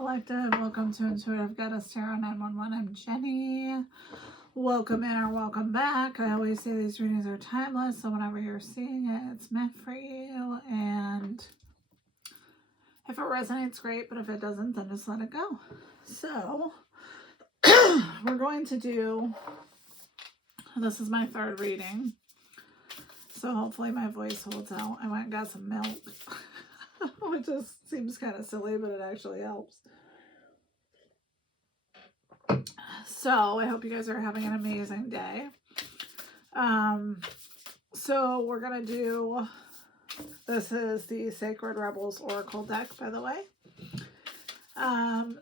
Collective. Welcome to Intuitive Goddess Tarot 911. I'm Jenny. Welcome in or welcome back. I always say these readings are timeless, so whenever you're seeing it, it's meant for you. And if it resonates, great, but if it doesn't, then just let it go. So, we're going to do, this is my third reading, so hopefully my voice holds out. I went and got some milk, which just seems kind of silly, but it actually helps. So I hope you guys are having an amazing day. So we're going to do, this is the Sacred Rebels Oracle deck, by the way.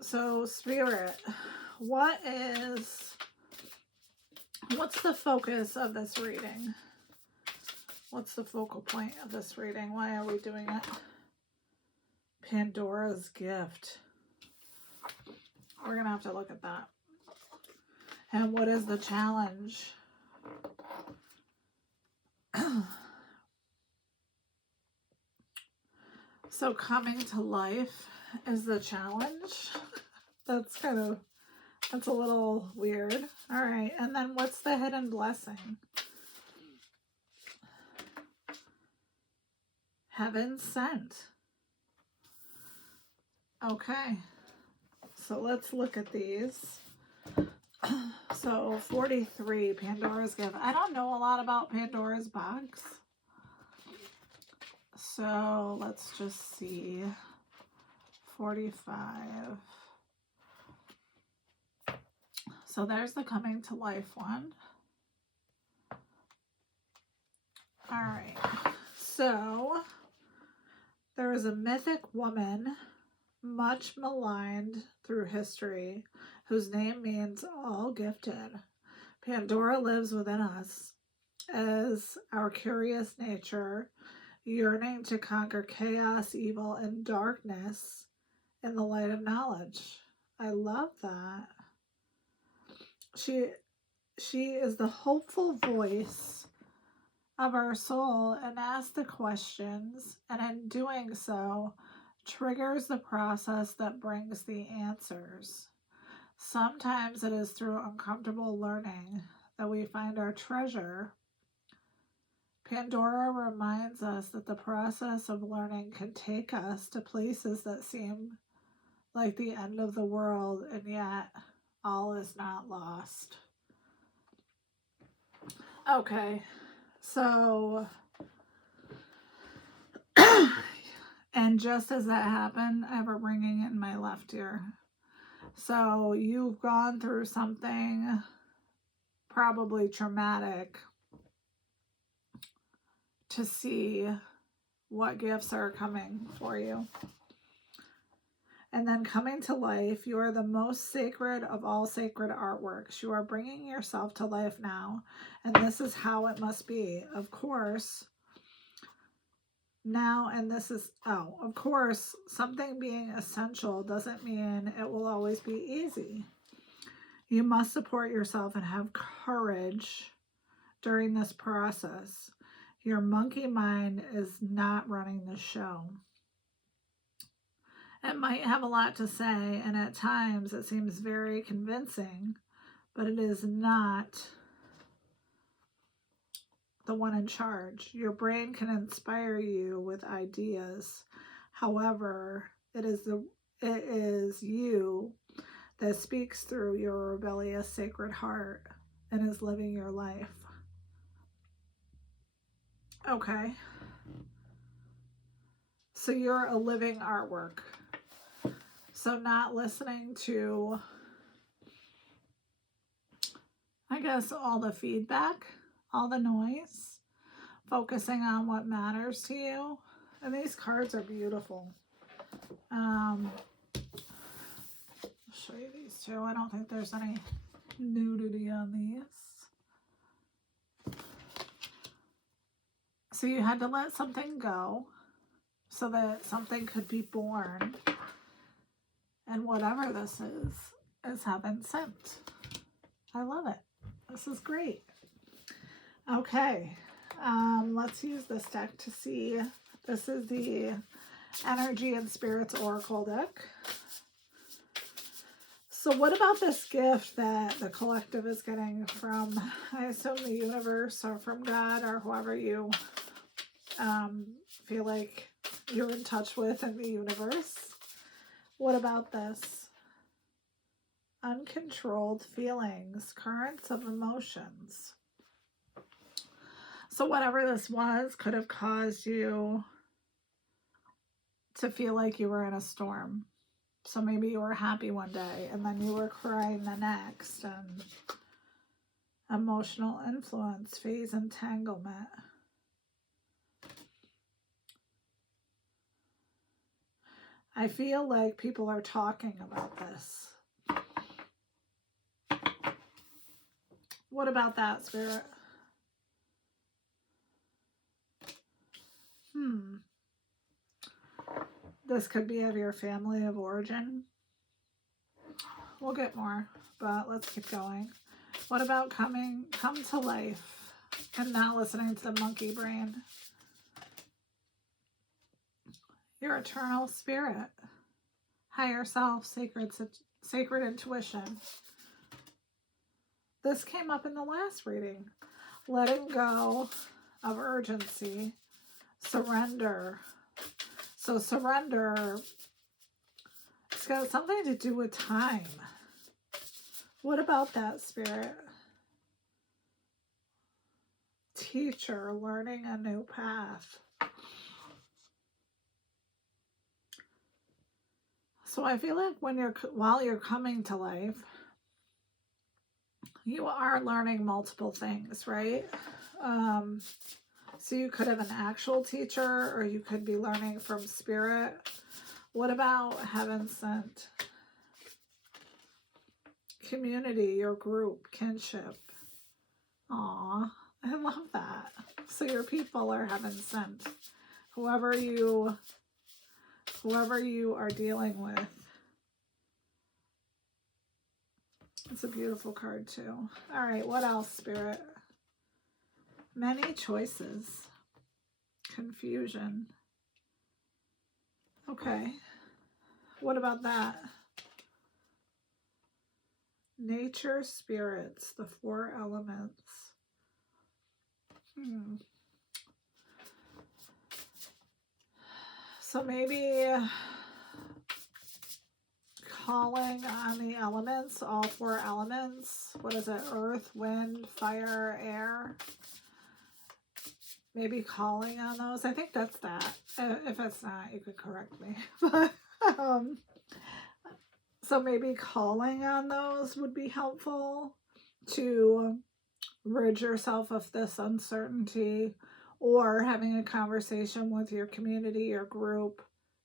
So Spirit, what's the focus of this reading? What's the focal point of this reading? Why are we doing it? Pandora's Gift. We're going to have to look at that. And what is the challenge? So coming to life is the challenge. That's a little weird. All right. And then what's the hidden blessing? Heaven sent. Okay. So let's look at these. So 43, Pandora's Gift. I don't know a lot about Pandora's box. So let's just see. 45. So there's the coming to life one. All right. So there is a mythic woman, much maligned through history, whose name means all gifted. Pandora lives within us as our curious nature, yearning to conquer chaos, evil, and darkness in the light of knowledge. I love that. She is the hopeful voice of our soul and asks the questions, and in doing so, triggers the process that brings the answers. Sometimes it is through uncomfortable learning that we find our treasure. Pandora reminds us that the process of learning can take us to places that seem like the end of the world, and yet all is not lost. Okay, so and just as that happened, I have a ringing in my left ear. So you've gone through something probably traumatic to see what gifts are coming for you. And then coming to life, you are the most sacred of all sacred artworks. You are bringing yourself to life now, and this is how it must be. Of course, now, and this is, of course, something being essential doesn't mean it will always be easy. You must support yourself and have courage during this process. Your monkey mind is not running the show. It might have a lot to say, and at times it seems very convincing, but it is not the one in charge. Your brain can inspire you with ideas. However, it is you that speaks through your rebellious sacred heart and is living your life. Okay. So you're a living artwork. So not listening to, I guess, all the feedback, all the noise, focusing on what matters to you. And these cards are beautiful. I'll show you these two. I don't think there's any nudity on these. So you had to let something go so that something could be born. And whatever this is heaven sent. I love it. This is great. Okay. Let's use this deck to see. This is the Energy and Spirits Oracle deck. So what about this gift that the collective is getting from, I assume, the universe or from God or whoever you feel like you're in touch with in the universe? What about this? Uncontrolled feelings, currents of emotions. So whatever this was could have caused you to feel like you were in a storm. So maybe you were happy one day and then you were crying the next. And emotional influence, phase entanglement. I feel like people are talking about this. What about that, Spirit? This could be of your family of origin. We'll get more, but let's keep going. What about come to life and not listening to the monkey brain? Your eternal spirit, higher self, sacred intuition. This came up in the last reading. Letting go of urgency, surrender. So surrender, it's got something to do with time. What about that, Spirit? Teacher, learning a new path. So I feel like while you're coming to life, you are learning multiple things, right? So you could have an actual teacher, or you could be learning from Spirit. What about heaven sent? Community, your group, kinship. Aw, I love that. So your people are heaven sent. Whoever you are dealing with. It's a beautiful card too. All right, what else, Spirit? Many choices. Confusion. Okay. What about that? Nature, spirits, the 4 elements. So maybe calling on the elements, all 4 elements. What is it? Earth, wind, fire, air. Maybe calling on those. I think that's that. If it's not, you could correct me. But so maybe calling on those would be helpful to rid yourself of this uncertainty, or having a conversation with your community, your group,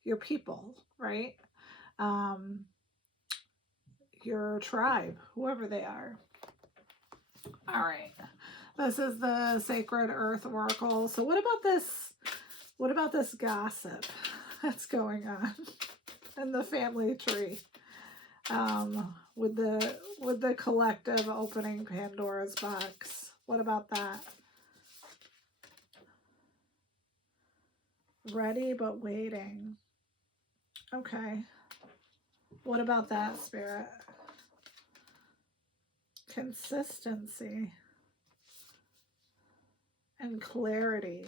your people, right? Your tribe, whoever they are. All right. This is the Sacred Earth Oracle. So what about this gossip that's going on in the family tree? With the collective opening Pandora's box. What about that? Ready but waiting. Okay. What about that, Spirit? Consistency and clarity.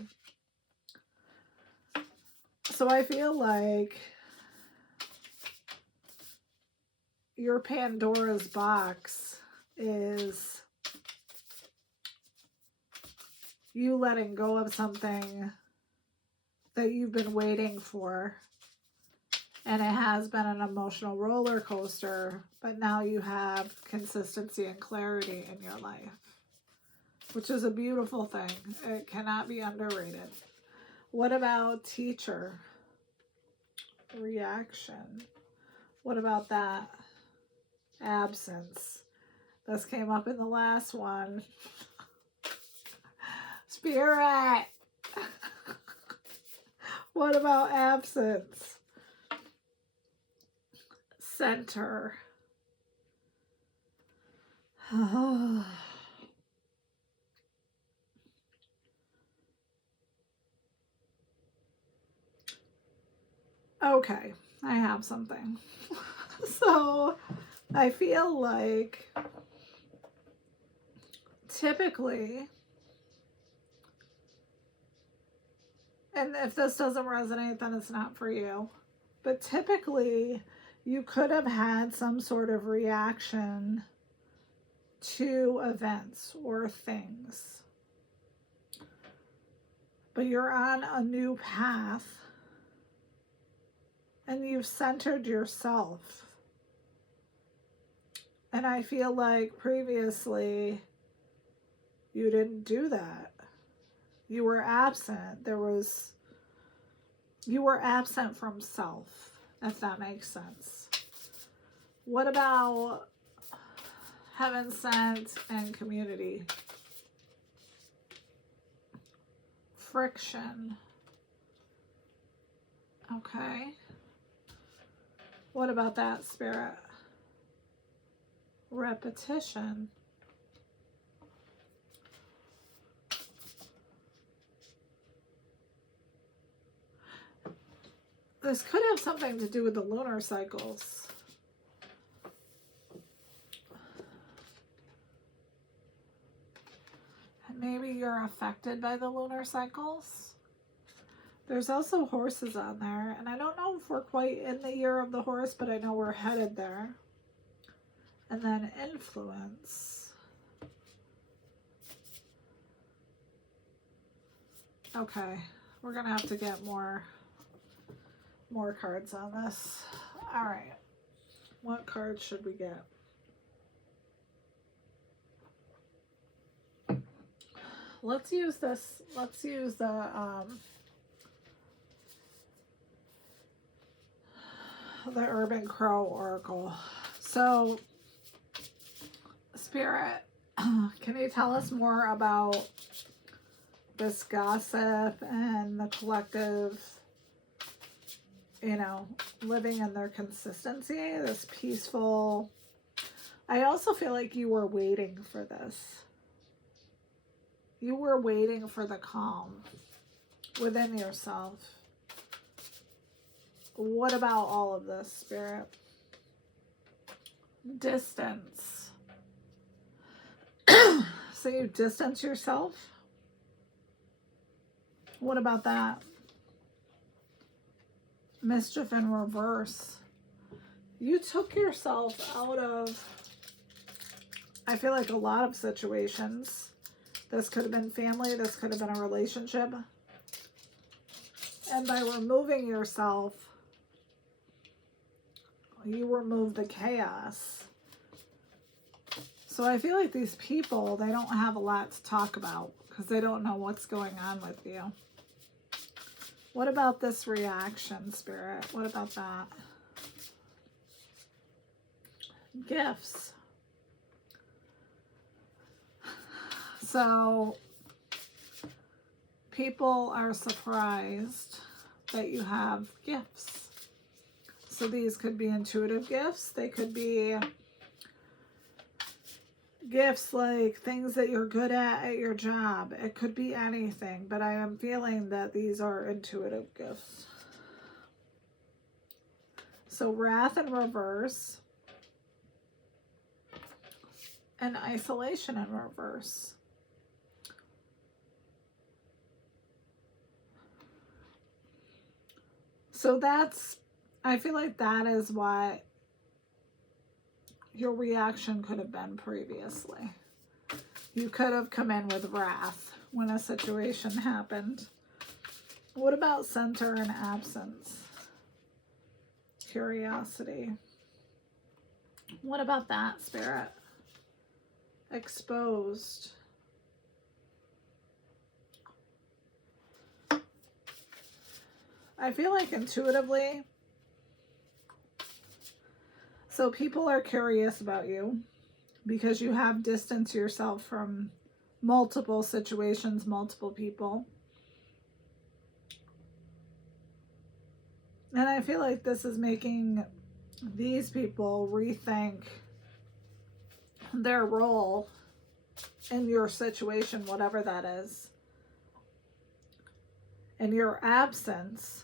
So I feel like your Pandora's box is you letting go of something that you've been waiting for, and it has been an emotional roller coaster, but now you have consistency and clarity in your life, which is a beautiful thing. It cannot be underrated. What about teacher? Reaction. What about that? Absence. This came up in the last one. Spirit. What about absence? Center. Okay, I have something. So I feel like typically, and if this doesn't resonate, then it's not for you, but typically you could have had some sort of reaction to events or things, but you're on a new path and you've centered yourself. And I feel like previously you didn't do that. You were absent. You were absent from self, if that makes sense. What about heaven sent and community? Friction. Okay. What about that, Spirit? Repetition. This could have something to do with the lunar cycles. Maybe you're affected by the lunar cycles. There's also horses on there, and I don't know if we're quite in the year of the horse, but I know we're headed there. And then influence. Okay, we're gonna have to get more cards on this. All right, what cards should we get? Let's use this. Let's use the Urban Crow Oracle. So, Spirit, can you tell us more about this gossip and the collective, living in their consistency, this peaceful. I also feel like you were waiting for this. You were waiting for the calm within yourself. What about all of this, Spirit? Distance. So you distance yourself? What about that? Mischief in reverse. You took yourself out of, I feel like, a lot of situations. This could have been family. This could have been a relationship. And by removing yourself, you remove the chaos. So I feel like these people, they don't have a lot to talk about because they don't know what's going on with you. What about this reaction, Spirit? What about that? Gifts. So people are surprised that you have gifts. So these could be intuitive gifts. They could be gifts like things that you're good at your job. It could be anything, but I am feeling that these are intuitive gifts. So wrath in reverse and isolation in reverse. So I feel like that is what your reaction could have been previously. You could have come in with wrath when a situation happened. What about center and absence? Curiosity. What about that, Spirit? Exposed. I feel like intuitively, so people are curious about you because you have distanced yourself from multiple situations, multiple people. And I feel like this is making these people rethink their role in your situation, whatever that is. And your absence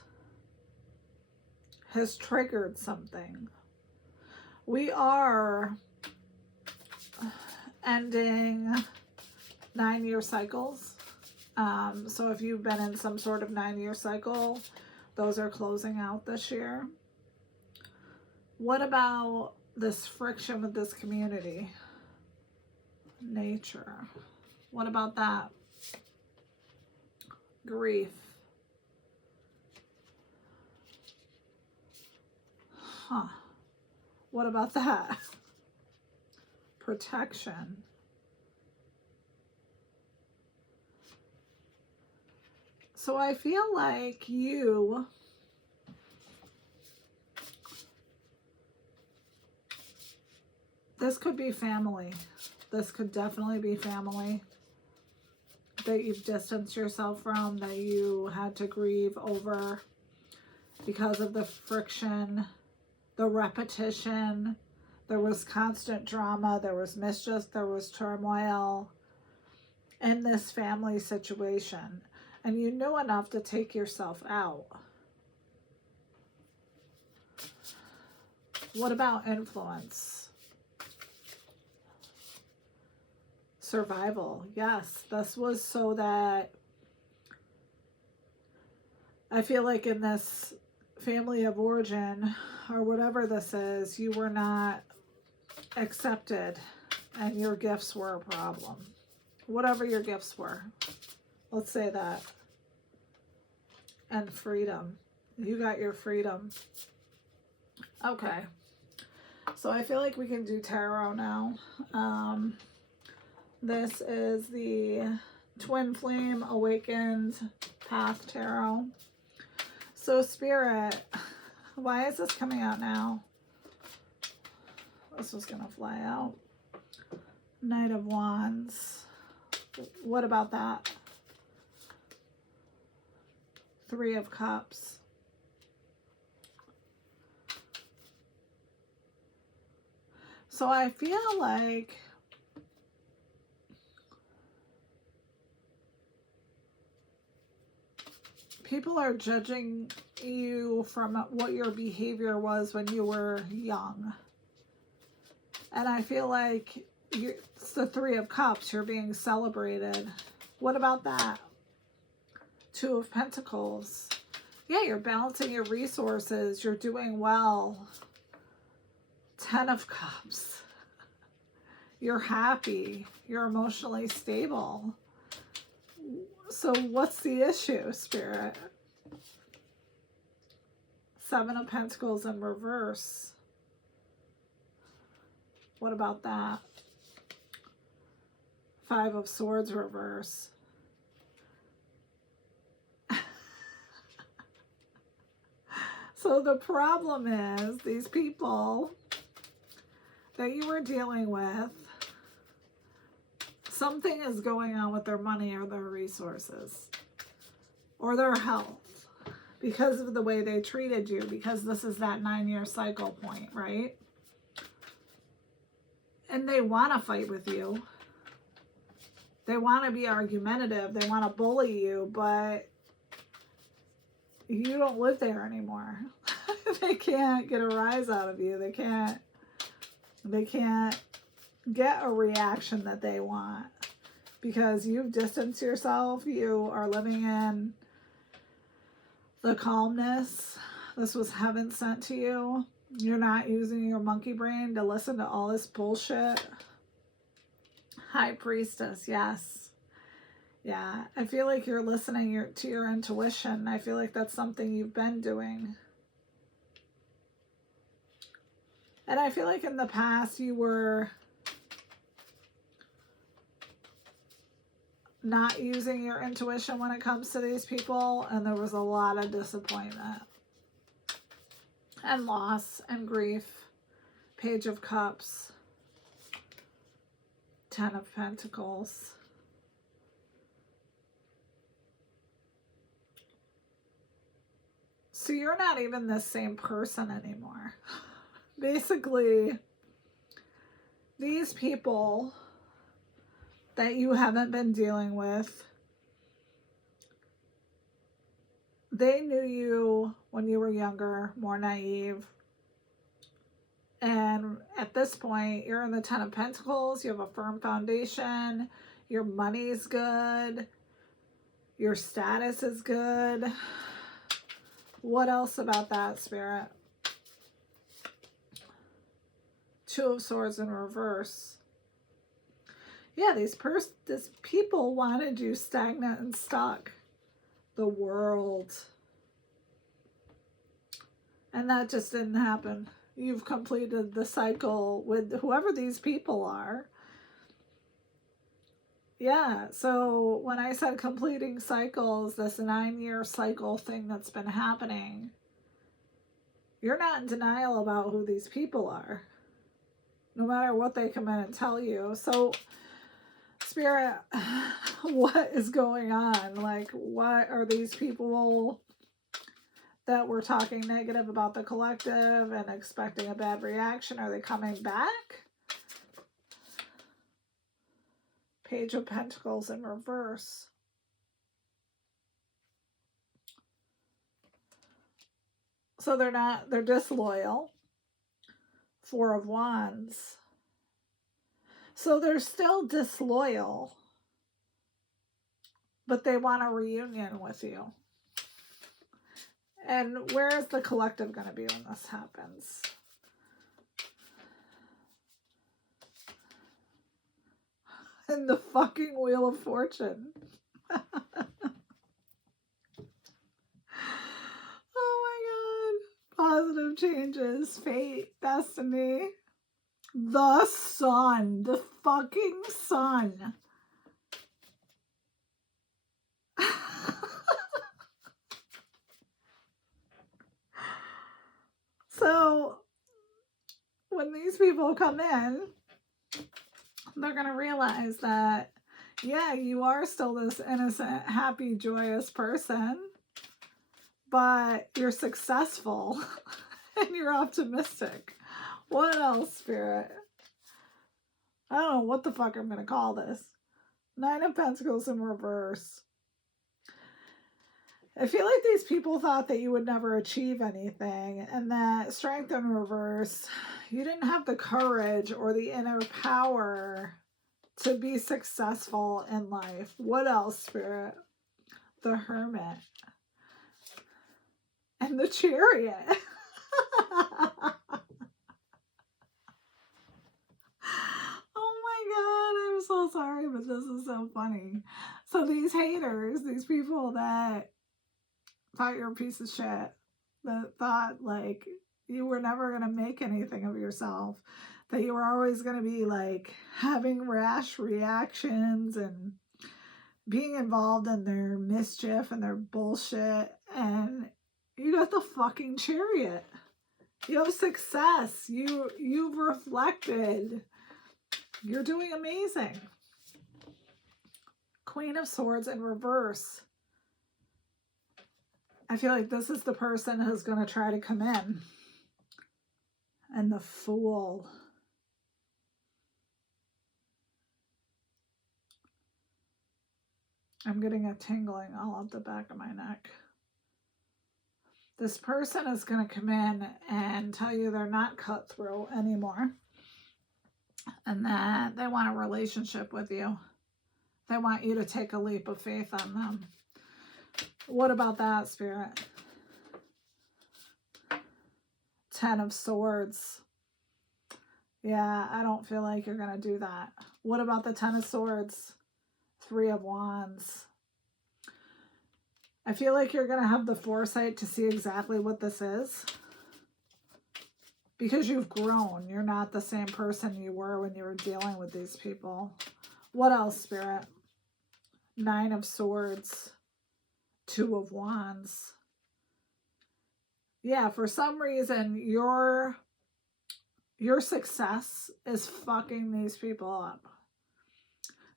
has triggered something. we are ending 9-year cycles. So if you've been in some sort of 9-year cycle, those are closing out this year. What about this friction with this community? Nature. What about that? Grief. Huh. What about that? Protection. So I feel like you this could be family. This could definitely be family that you've distanced yourself from, that you had to grieve over because of the friction, the repetition. There was constant drama, there was mischief, there was turmoil in this family situation. And you knew enough to take yourself out. What about influence? Survival. Yes, this was so that I feel like in this family of origin, or whatever this is, you were not accepted and your gifts were a problem. Whatever your gifts were. Let's say that. And freedom. You got your freedom. Okay. So I feel like we can do tarot now. This is the Twin Flame Awakened Path Tarot. So Spirit, why is this coming out now? This was going to fly out. Knight of Wands. What about that? Three of Cups. So I feel like people are judging you from what your behavior was when you were young. And I feel like it's the Three of Cups. You're being celebrated. What about that? Two of Pentacles. Yeah, you're balancing your resources. You're doing well. 10 of Cups. You're happy. You're emotionally stable. So what's the issue, Spirit? 7 of Pentacles in reverse. What about that? 5 of Swords reverse. So the problem is these people that you were dealing with, something is going on with their money or their resources or their health because of the way they treated you, because this is that 9-year cycle point, right? And they want to fight with you. They want to be argumentative. They want to bully you, but you don't live there anymore. They can't get a rise out of you. They can't get a reaction that they want because you've distanced yourself. You are living in the calmness. This was heaven sent to you. You're not using your monkey brain to listen to all this bullshit. High Priestess, yes. Yeah, I feel like you're listening to your intuition. I feel like that's something you've been doing. And I feel like in the past you were not using your intuition when it comes to these people, and there was a lot of disappointment and loss and grief. Page of Cups. 10 of Pentacles. So you're not even the same person anymore. Basically, these people that you haven't been dealing with, they knew you when you were younger, more naive, and this point, you're in the Ten of Pentacles. You have a firm foundation. Your money's good. Your status is good. What else about that, Spirit? Two of Swords in reverse. Yeah, these people wanted you stagnant and stuck. The world. And that just didn't happen. You've completed the cycle with whoever these people are. Yeah, so when I said completing cycles, this 9-year cycle thing that's been happening, you're not in denial about who these people are, no matter what they come in and tell you. So, Spirit, what is going on? Like, what are these people that were talking negative about the collective and expecting a bad reaction? Are they coming back? Page of Pentacles in reverse. So they're disloyal. Four of Wands. So they're still disloyal, but they want a reunion with you. And where is the collective going to be when this happens? In the fucking Wheel of Fortune. Oh my God. Positive changes, fate, destiny. The sun. The fucking sun. So, when these people come in, they're going to realize that, yeah, you are still this innocent, happy, joyous person, but you're successful and you're optimistic. What else, Spirit? I don't know what the fuck I'm going to call this. Nine of Pentacles in reverse. I feel like these people thought that you would never achieve anything, and that Strength in reverse, you didn't have the courage or the inner power to be successful in life. What else, Spirit? The Hermit. And the Chariot. Oh my God, I'm so sorry, but this is so funny. So these haters, these people that thought you're a piece of shit, that thought like you were never going to make anything of yourself, that you were always going to be like having rash reactions and being involved in their mischief and their bullshit, and you got the fucking Chariot. You have success. You've reflected. You're doing amazing. Queen of Swords in reverse. I feel like this is the person who's going to try to come in. And the Fool. I'm getting a tingling all up the back of my neck. This person is going to come in and tell you they're not cutthroat anymore. And that they want a relationship with you. They want you to take a leap of faith on them. What about that, Spirit? Ten of Swords. Yeah, I don't feel like you're going to do that. What about the Ten of Swords? Three of Wands. I feel like you're going to have the foresight to see exactly what this is. Because you've grown. You're not the same person you were when you were dealing with these people. What else, Spirit? Nine of Swords. Two of Wands. Yeah, for some reason, your success is fucking these people up.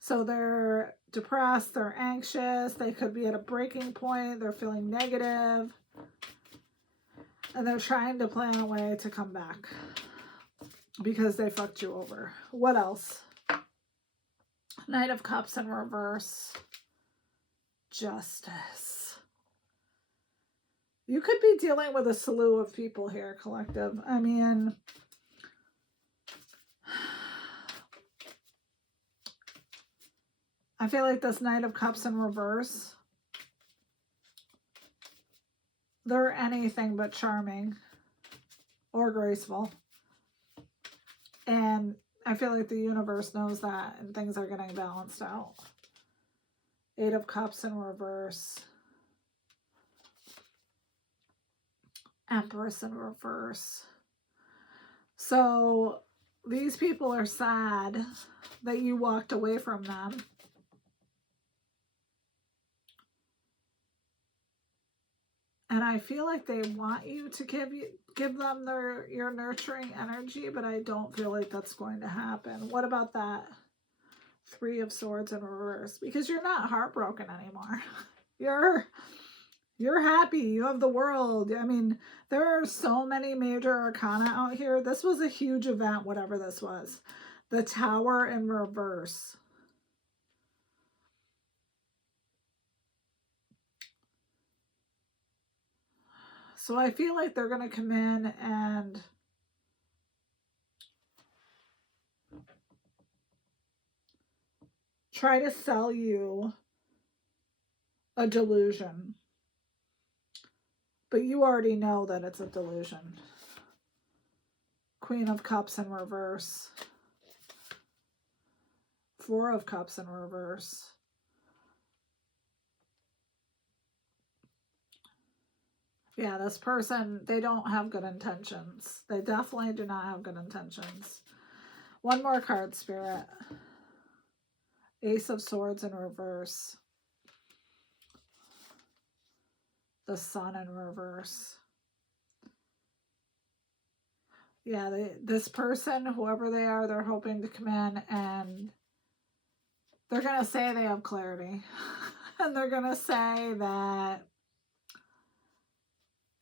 So they're depressed, they're anxious, they could be at a breaking point, they're feeling negative, and they're trying to plan a way to come back because they fucked you over. What else? Knight of Cups in reverse. Justice. You could be dealing with a slew of people here, collective. I mean, I feel like this Knight of Cups in reverse, they're anything but charming or graceful. And I feel like the universe knows that and things are getting balanced out. 8 of Cups in reverse. Empress in reverse. So these people are sad that you walked away from them. And I feel like they want you to give them your nurturing energy, but I don't feel like that's going to happen. What about that 3 of Swords in reverse? Because you're not heartbroken anymore. You're happy. You have the World. I mean, there are so many major arcana out here. This was a huge event, whatever this was. The Tower in reverse. So I feel like they're going to come in and try to sell you a delusion. But you already know that it's a delusion. Queen of Cups in reverse. 4 of Cups in reverse. Yeah, this person, they don't have good intentions. They definitely do not have good intentions. One more card, Spirit. Ace of Swords in reverse. The Sun in reverse. Yeah, this person, whoever they are, they're hoping to come in and they're going to say they have clarity. And they're going to say that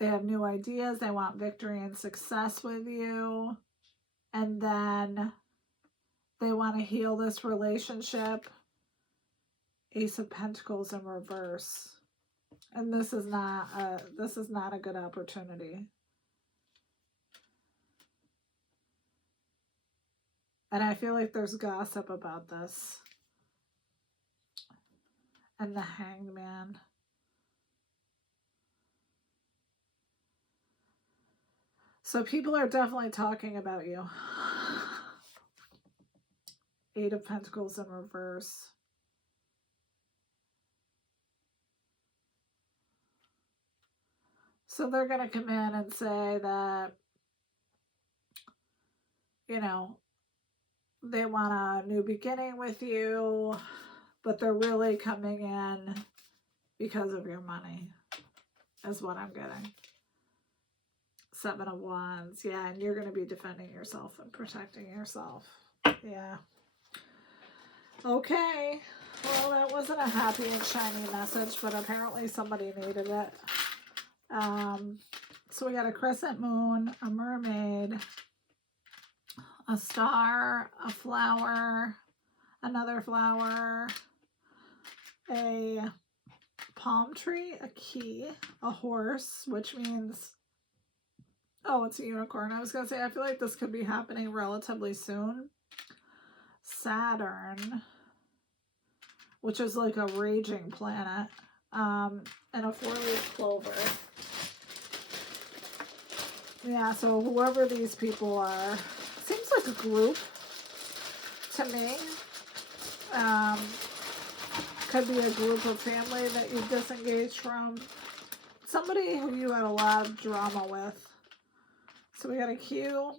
they have new ideas. They want victory and success with you. And then they want to heal this relationship. Ace of Pentacles in reverse. And this is not a good opportunity. And I feel like there's gossip about this. And the Hanged Man. So people are definitely talking about you. 8 of Pentacles in reverse. So they're going to come in and say that, you know, they want a new beginning with you, but they're really coming in because of your money, is what I'm getting. 7 of Wands. Yeah, and you're going to be defending yourself and protecting yourself. Yeah. Okay. Well, that wasn't a happy and shiny message, but apparently somebody needed it. So we got a crescent moon, a mermaid, a star, a flower, another flower, a palm tree, a key, a horse, which means, oh, it's a unicorn. I was going to say, I feel like this could be happening relatively soon. Saturn, which is like a raging planet, and a 4-leaf clover. Yeah, so whoever these people are, seems like a group to me. Could be a group of family that you've disengaged from. Somebody who you had a lot of drama with. So we got a Q,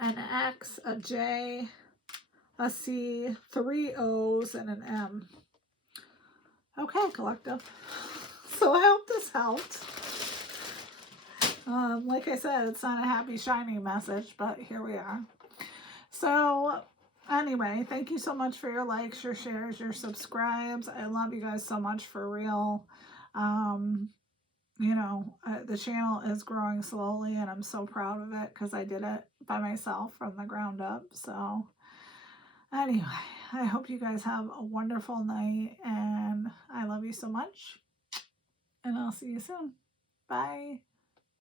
an X, a J, a C, 3 O's, and an M. Okay, collective. So I hope this helped. Like I said, it's not a happy, shiny message, but here we are. So anyway, thank you so much for your likes, your shares, your subscribes. I love you guys so much, for real. You know, the channel is growing slowly, and I'm so proud of it because I did it by myself from the ground up. So anyway, I hope you guys have a wonderful night, and I love you so much, and I'll see you soon. Bye.